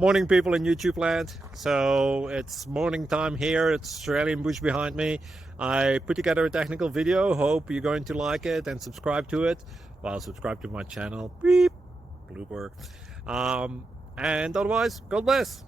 Morning, people in YouTube land. So it's morning time here. It's Australian bush behind me. I put together a technical video. Hope you're going to like it and subscribe to it. Well, subscribe to my channel. Beep, blooper. And otherwise, God bless.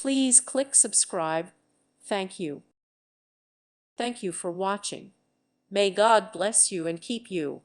Please click subscribe. Thank you. Thank you for watching. May God bless you and keep you.